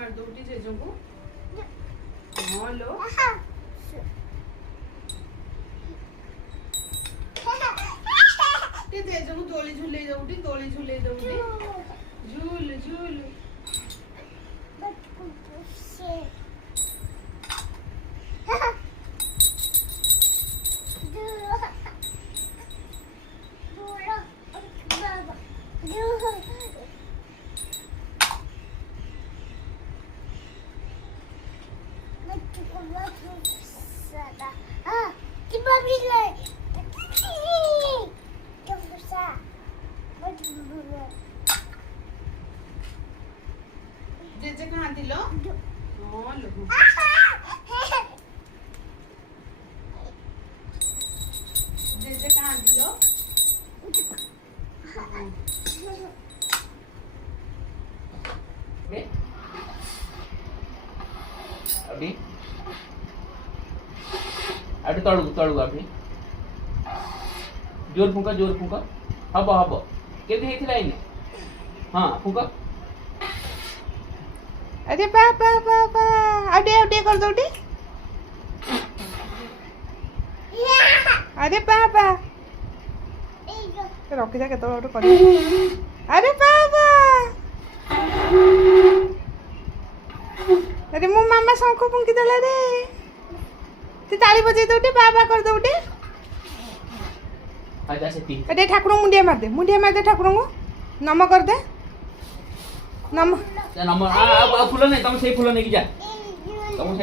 मार दोटी जेजो को हां लो ते जेजो को दोली झूले दोटी झूल झूल जेजे कहाँ थी लो हाँ लो जेजे कहाँ थी लो अभी अभी तड़ू अभी जोर फुंका हब केते हेथिला इने हां फुंका अरे पापा अडे कर दोटी अरे पापा रखी था केतल कर अरे पापा अरे मो मामा शंख फुंकी देला रे तू ताली बजे दोटी पापा कर दोटी आजा सेती अरे ठाकुर मुंडिया मार दे ठाकुर को नम कर दे नम नंबर आ फूल नहीं तुम से फूल नहीं की जा तुम